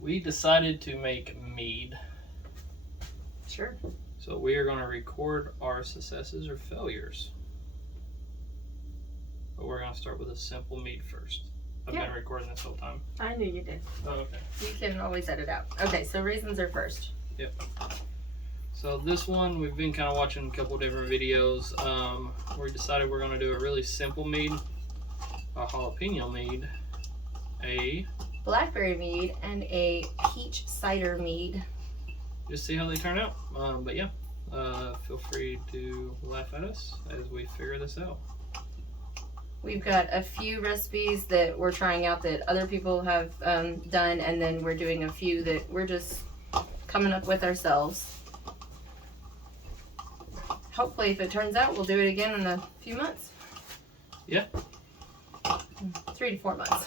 We decided to make mead. Sure. So we are going to record our successes or failures. But we're going to start with a simple mead first. I've been recording this whole time. I knew you did. Oh, okay. You can always edit out. Okay, so raisins are first. Yep. So this one, we've been kind of watching a couple different videos. We decided we're going to do a really simple mead, a jalapeno mead, a blackberry mead, and a peach cider mead. Just see how they turn out. But yeah, feel free to laugh at us as we figure this out. We've got a few recipes that we're trying out that other people have done, and then we're doing a few that we're just coming up with ourselves. Hopefully, if it turns out, we'll do it again in a few months. Yeah. 3 to 4 months.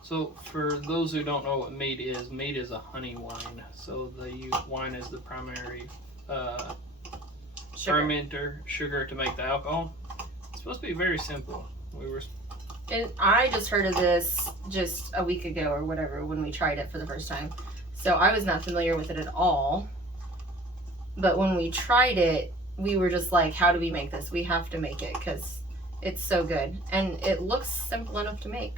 So, for those who don't know what mead is a honey wine. So, they use wine as the primary fermenter, sugar to make the alcohol. It's supposed to be very simple. I just heard of this just a week ago or whatever when we tried it for the first time. So, I was not familiar with it at all. But when we tried it, we were just like, how do we make this? We have to make it because it's so good. And it looks simple enough to make.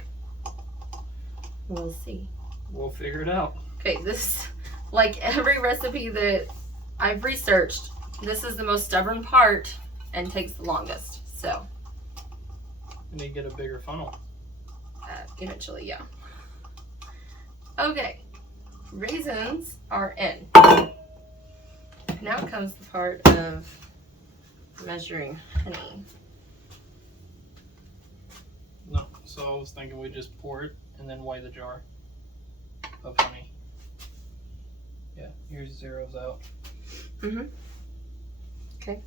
We'll see. We'll figure it out. Okay, this, like every recipe that I've researched, this is the most stubborn part and takes the longest. So. You need to get a bigger funnel. Eventually, yeah. Okay. Raisins are in. Now comes the part of measuring honey. No, so I was thinking we just pour it and then weigh the jar of honey. Yeah, here's zeros out. Mm-hmm. Okay,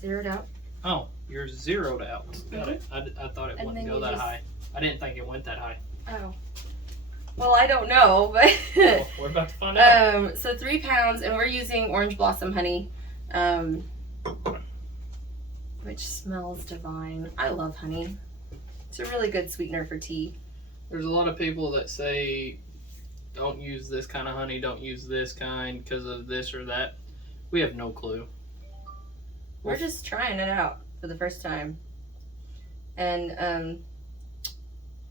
zeroed out. Oh, you're zeroed out. Got it. I thought it And wouldn't go that high. I didn't think it went that high. Oh. Well, I don't know, but Well, we're about to find out. So 3 pounds, and we're using orange blossom honey, which smells divine. I love honey. It's a really good sweetener for tea. There's a lot of people that say, don't use this kind of honey, don't use this kind because of this or that. We have no clue. We're just trying it out for the first time. And,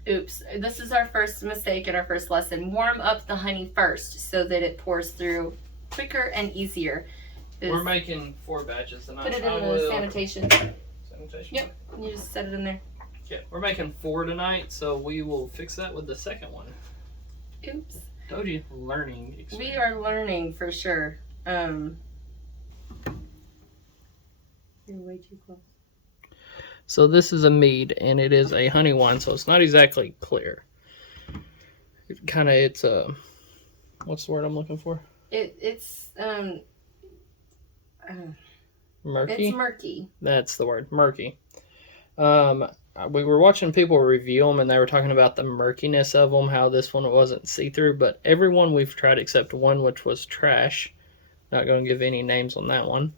oops, this is our first mistake in our first lesson. Warm up the honey first so that it pours through quicker and easier. We're making 4 batches tonight. Put it in the sanitation. Sanitation? Yep, you just set it in there. Yeah, we're making 4 tonight, so we will fix that with the second one. Oops. Told you, learning experience. We are learning for sure. You're way too close. So this is a mead, and it is a honey wine, so it's not exactly clear. It's a, what's the word I'm looking for? It's Murky? It's murky. That's the word, murky. We were watching people review them, and they were talking about the murkiness of them, how this one wasn't see-through, but every one we've tried except one, which was trash. Not going to give any names on that one.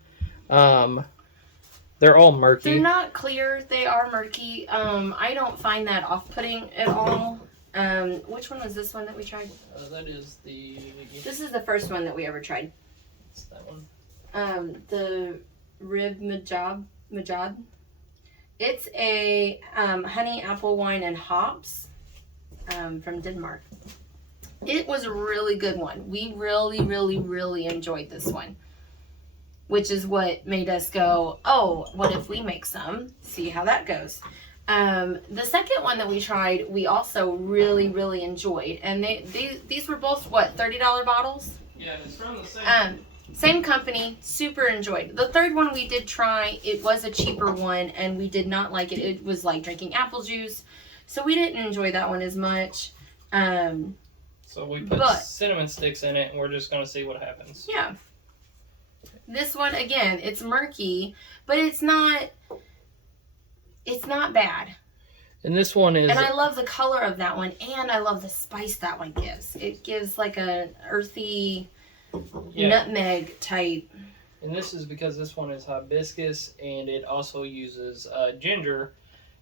They're all murky. They're not clear. They are murky. I don't find that off-putting at all. Which one was this one that we tried? That is the... This is the first one that we ever tried. What's that one? The Rib Majad. It's a honey apple wine and hops from Denmark. It was a really good one. We really, really, really enjoyed this one. Which is what made us go, oh, what if we make some? See how that goes. The second one that we tried, we also really, really enjoyed. And these were both, what, $30 bottles? Yeah, it's from the same. Same company, super enjoyed. The third one we did try, it was a cheaper one, and we did not like it. It was like drinking apple juice. So we didn't enjoy that one as much. So we put cinnamon sticks in it, and we're just going to see what happens. Yeah. This one, again, it's murky, but it's not bad. And this one is... And I love the color of that one, and I love the spice that one gives. It gives like an earthy nutmeg type. And this is because this one is hibiscus, and it also uses ginger.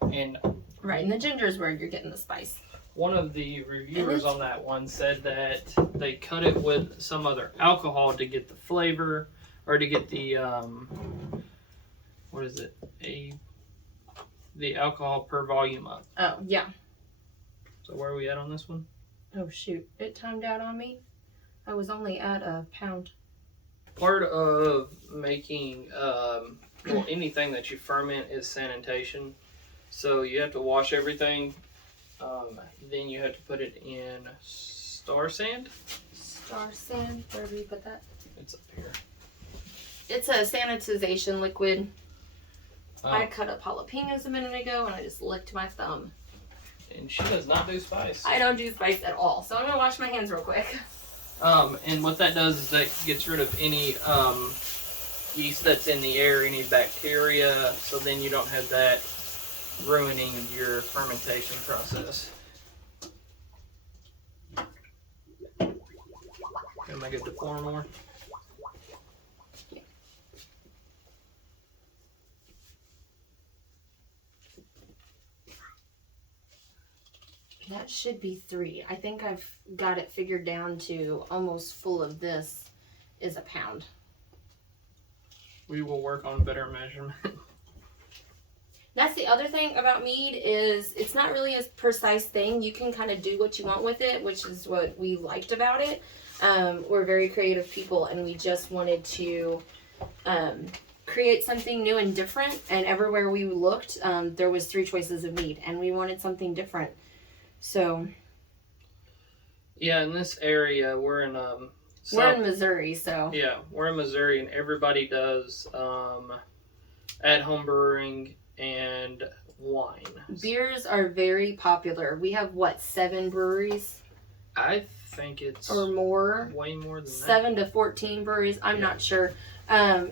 And Right, and the ginger is where you're getting the spice. One of the reviewers on that one said that they cut it with some other alcohol to get the flavor, or to get the what is it? The alcohol per volume up. Oh, yeah. So where are we at on this one? Oh, shoot. It timed out on me. I was only at a pound. Part of making well, anything that you ferment is sanitation. So you have to wash everything. Then you have to put it in star sand. Star sand? Where do we put that? It's up here. It's a sanitization liquid. I cut up jalapenos a minute ago and I just licked my thumb. And she does not do spice. I don't do spice at all, so I'm gonna wash my hands real quick. And what that does is that gets rid of any yeast that's in the air, any bacteria, so then you don't have that ruining your fermentation process. Can I get to 4 more? Yeah. That should be 3. I think I've got it figured down to almost full of this is a pound. We will work on better measurement. That's the other thing about mead is it's not really a precise thing. You can kind of do what you want with it, which is what we liked about it. We're very creative people, and we just wanted to create something new and different. And everywhere we looked, there was 3 choices of mead, and we wanted something different. So yeah, in this area, we're in we're in Missouri, so yeah, we're in Missouri, and everybody does at-home brewing and wine. Beers are very popular. We have, what, 7 breweries? I think it's or more. Way more than 7 to 14 breweries. I'm not sure.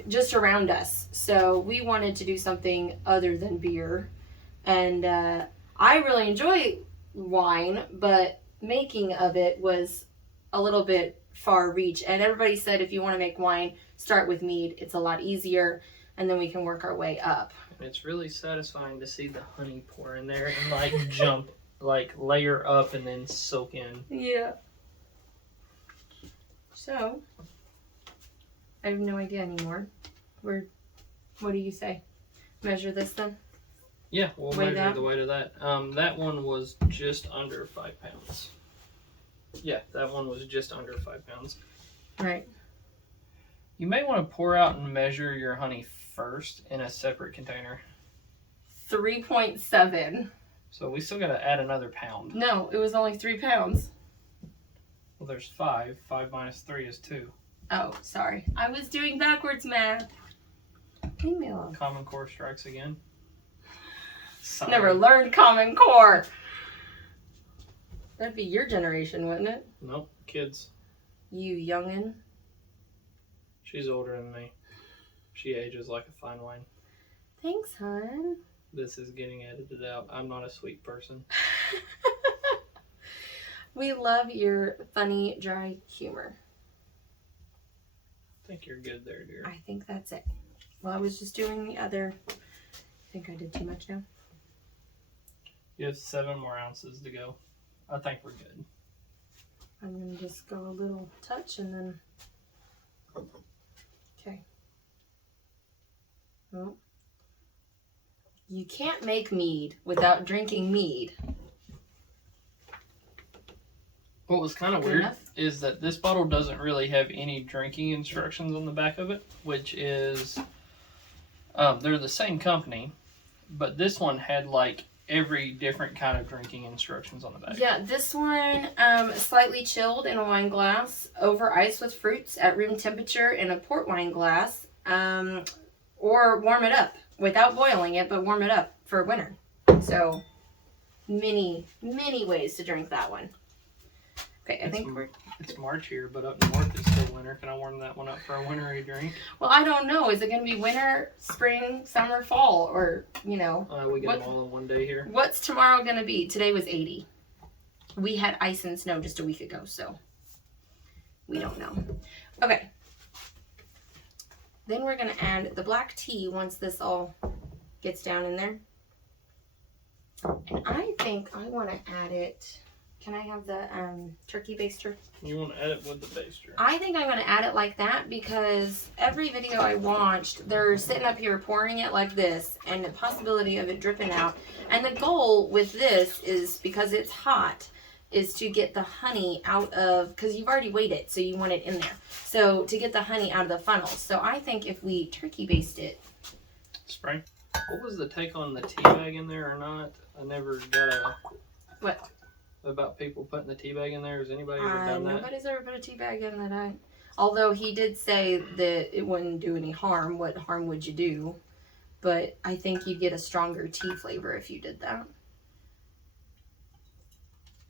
Just around us. So we wanted to do something other than beer. And I really enjoy wine, but making of it was a little bit far reach. And everybody said if you want to make wine, start with mead. It's a lot easier, and then we can work our way up. It's really satisfying to see the honey pour in there and like jump, like layer up and then soak in. Yeah. So, I have no idea anymore. What do you say? Measure this then? Yeah, we'll Weigh measure that? the weight of that. That one was just under 5 pounds. Yeah, that one was just under 5 pounds. Right. You may want to pour out and measure your honey first in a separate container. 3.7. So we still got to add another pound. No, it was only 3 pounds. Well, there's 5. 5 minus 3 is 2. Oh, sorry. I was doing backwards math. Leave me alone. Common Core strikes again. Sorry. Never learned Common Core. That'd be your generation, wouldn't it? Nope, kids. You youngin'. She's older than me. She ages like a fine wine. Thanks, hon. This is getting edited out. I'm not a sweet person. We love your funny, dry humor. I think you're good there, dear. I think that's it. Well, I was just doing the other. I think I did too much now. You have 7 more ounces to go. I think we're good. I'm going to just go a little touch and then... Okay. Well, you can't make mead without drinking mead. What was kind of Good weird enough? is that this bottle doesn't really have any drinking instructions on the back of it, which is... they're the same company, but this one had like every different kind of drinking instructions on the back. Yeah, this one, slightly chilled in a wine glass, over ice with fruits at room temperature in a port wine glass, or warm it up without boiling it, but warm it up for winter. So, many ways to drink that one. Okay, I think it's March here, but up north it's still winter. Can I warm that one up for a wintry drink? Well, I don't know. Is it going to be winter, spring, summer, fall, or, you know? We get them all in one day here. What's tomorrow going to be? Today was 80. We had ice and snow just a week ago, so we don't know. Okay. Then we're going to add the black tea once this all gets down in there. And I think I want to add it. Can I have the turkey baster? You want to add it with the baster? I think I'm going to add it like that because every video I watched, they're sitting up here pouring it like this and the possibility of it dripping out. And the goal with this is, because it's hot, is to get the honey out of, because you've already weighed it, so you want it in there. So to get the honey out of the funnel. So I think if we turkey baste it. Spray. What was the take on the tea bag in there or not? I never got a... What? About people putting the tea bag in there. Has anybody ever done that? Nobody's ever put a tea bag in that I... Although he did say that it wouldn't do any harm. What harm would you do? But I think you'd get a stronger tea flavor if you did that.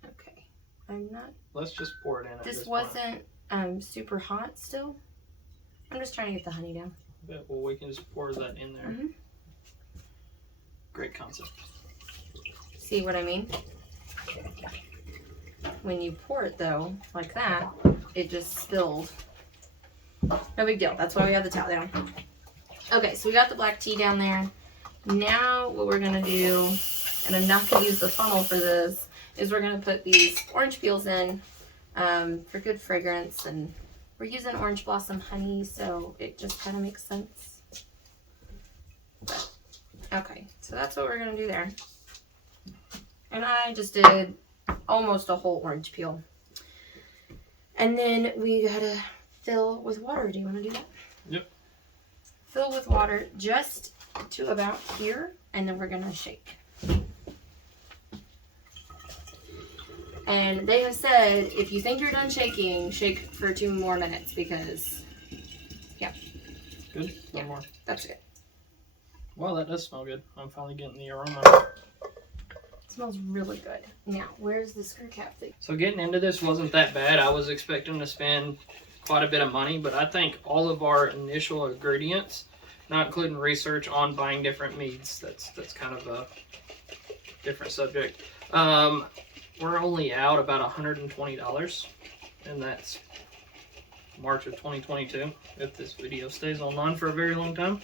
Okay. I'm not... Let's just pour it in. This wasn't super hot still. I'm just trying to get the honey down. Yeah, well, we can just pour that in there. Mm-hmm. Great concept. See what I mean? When you pour it though, like that, it just spilled. No big deal. That's why we have the towel down. Okay, so we got the black tea down there. Now what we're gonna do, and I'm not gonna use the funnel for this, is we're gonna put these orange peels in for good fragrance, and we're using orange blossom honey, so it just kind of makes sense. But, okay, so that's what we're gonna do there. And I just did almost a whole orange peel. And then we gotta fill with water. Do you want to do that? Yep. Fill with water just to about here, and then we're gonna shake. And they have said if you think you're done shaking, shake for 2 more minutes because, yeah. Good? Yeah. One more. That's good. Well, that does smell good. I'm finally getting the aroma. It smells really good. Now, where's the screw cap thing? So getting into this wasn't that bad. I was expecting to spend quite a bit of money, but I think all of our initial ingredients, not including research on buying different meads, that's kind of a different subject. We're only out about $120, and that's March of 2022, if this video stays online for a very long time.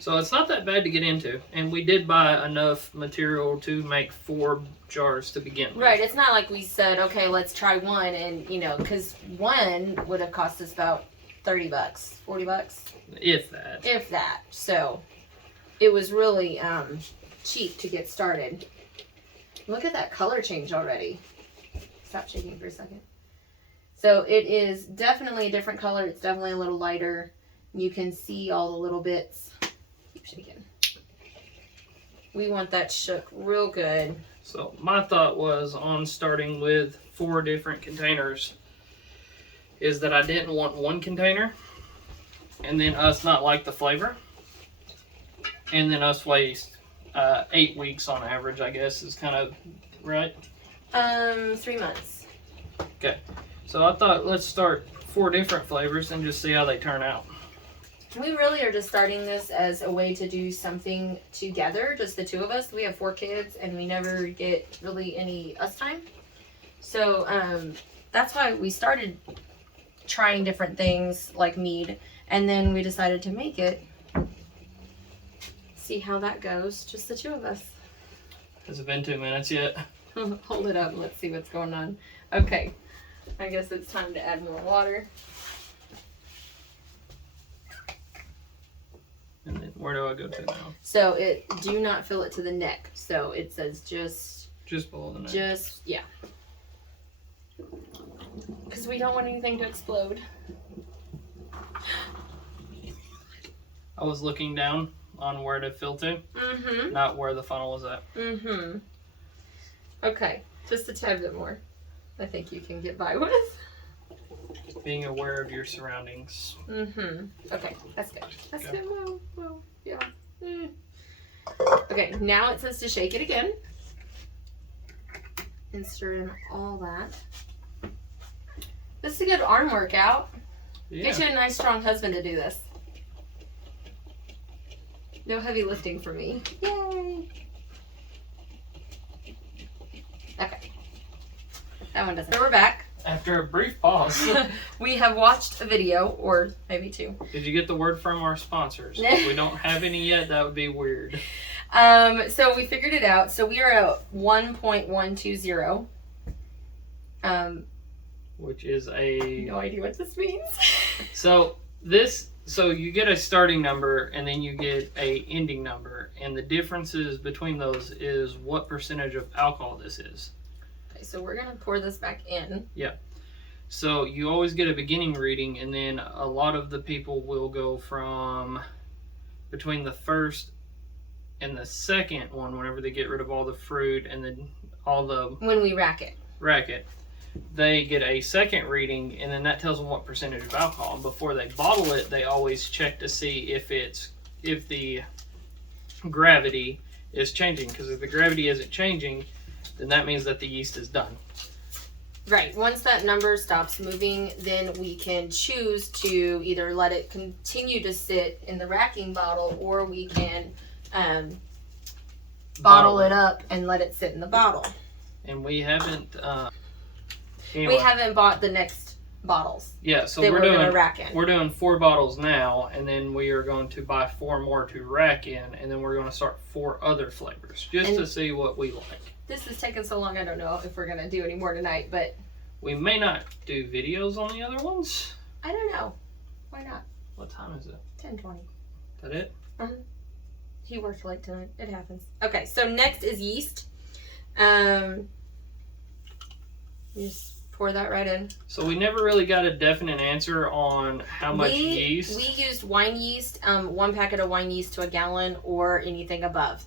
So it's not that bad to get into, and we did buy enough material to make 4 jars to begin with. Right, it's not like we said, okay, let's try one, and, you know, because one would have cost us about $30, $40. If that. If that. So, it was really cheap to get started. Look at that color change already. Stop shaking for a second. So, it is definitely a different color. It's definitely a little lighter. You can see all the little bits. Keep shaking. We want that shook real good. So my thought was on starting with 4 different containers is that I didn't want one container and then us not like the flavor and then us waste 8 weeks on average, I guess is kind of right. 3 months. Okay, so I thought let's start 4 different flavors and just see how they turn out. We really are just starting this as a way to do something together, just the 2 of us. We have 4 kids and we never get really any us time. So that's why we started trying different things like mead, and then we decided to make it. See how that goes, just the 2 of us. Has it been 2 minutes yet? Hold it up and let's see what's going on. Okay, I guess it's time to add more water. And then where do I go to now? So do not fill it to the neck. So it says just below the neck. Yeah. Because we don't want anything to explode. I was looking down on where to fill to, not where the funnel was at. Okay, just a tad bit more. I think you can get by with. Being aware of your surroundings. Okay, that's good. That's good. Well, yeah. Okay, now it says to shake it again. And stir in all that. This is a good arm workout. Yeah. Get you a nice strong husband to do this. No heavy lifting for me. Yay! Okay. That one doesn't. So we're back. After a brief pause. We have watched a video, or maybe 2. Did you get the word from our sponsors? If we don't have any yet, that would be weird. So we figured it out. So we are at 1.120. Which is a... No idea what this means. So you get a starting number and then you get a ending number, and the differences between those is what percentage of alcohol this is. Okay, so we're gonna pour this back in. Yeah. So you always get a beginning reading, and then a lot of the people will go from between the first and the second one whenever they get rid of all the fruit and then all the... When we rack it. They get a second reading, and then that tells them what percentage of alcohol. And before they bottle it, they always check to see if the gravity is changing. Because if the gravity isn't changing, then that means that the yeast is done. Right. Once that number stops moving, then we can choose to either let it continue to sit in the racking bottle, or we can bottle it up and let it sit in the bottle. And we haven't... Anyway. We haven't bought the next bottles. Yeah, so we're doing rack in. We're doing 4 bottles now, and then we are going to buy 4 more to rack in, and then we're going to start 4 other flavors just to see what we like. This is taking so long, I don't know if we're going to do any more tonight, but we may not do videos on the other ones. I don't know. Why not? What time is it? 10:20. That it? He worked late tonight. It happens. Okay, so next is yeast. You just pour that right in. So we never really got a definite answer on how much yeast. We used wine yeast, 1 packet of wine yeast to a gallon or anything above.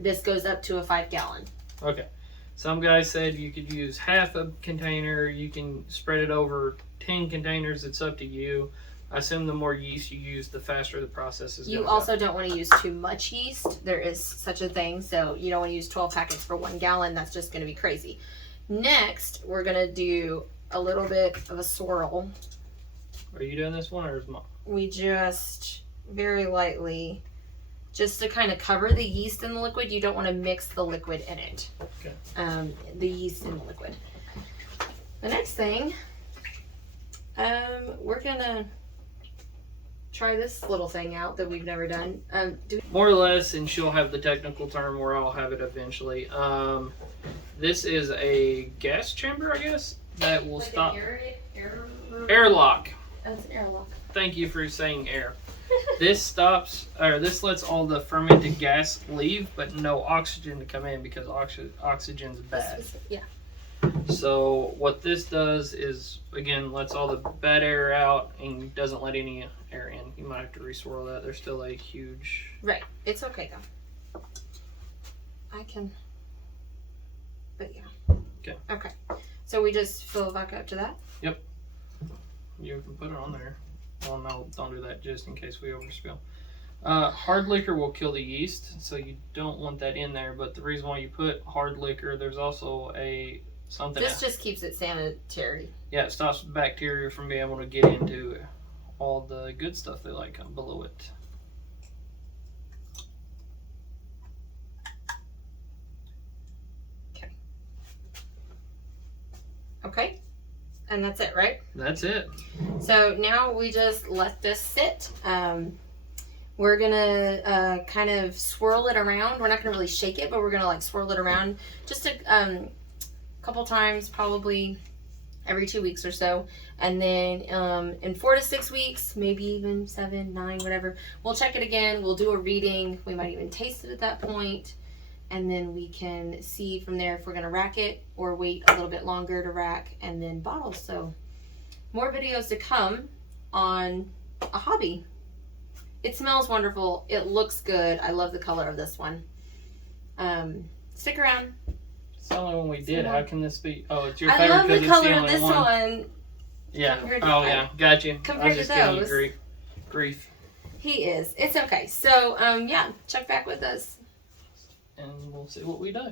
This goes up to a 5 gallon. Okay. Some guys said you could use half a container. You can spread it over 10 containers. It's up to you. I assume the more yeast you use, the faster the process is going to go. You also don't want to use too much yeast. There is such a thing. So you don't want to use 12 packets for 1 gallon. That's just going to be crazy. Next, we're going to do a little bit of a swirl. Are you doing this one or is Mom? We just very lightly, just to kind of cover the yeast in the liquid. You don't want to mix the liquid in it. Okay. The yeast in the liquid. The next thing, we're going to try this little thing out that we've never done. More or less, and she'll have the technical term where I'll have it eventually. This is a gas chamber, I guess, that will stop. Airlock. Oh, it's an airlock. Thank you for saying air. This lets all the fermented gas leave, but no oxygen to come in because oxygen's bad. Yeah. So what this does is, again, lets all the bad air out and doesn't let any air in. You might have to re-swirl that. There's still a huge... Right. It's okay, though. I can... But yeah. Okay. Okay. So we just fill it back up to that? Yep. You can put it on there. Well, no, don't do that just in case we overspill. Hard liquor will kill the yeast, so you don't want that in there. But the reason why you put hard liquor, there's also something This just keeps it sanitary. Yeah, it stops bacteria from being able to get into all the good stuff they like below it. Okay. And that's it, right? That's it. So now we just let this sit. We're gonna kind of swirl it around. We're not gonna really shake it, but we're gonna like swirl it around just a couple times, probably every 2 weeks or so. And then in 4 to 6 weeks, maybe even 7, 9, whatever, we'll check it again. We'll do a reading. We might even taste it at that point. And then we can see from there if we're going to rack it or wait a little bit longer to rack and then bottle. So more videos to come on a hobby. It smells wonderful. It looks good. I love the color of this one. Stick around. It's the only one we did. How can this be? Oh, it's your I favorite love because the it's color the of only this one. Yeah. Oh, yeah. Got you. Compared I was to just giving you those. grief. He is. It's okay. So, yeah, check back with us. And we'll see what we do.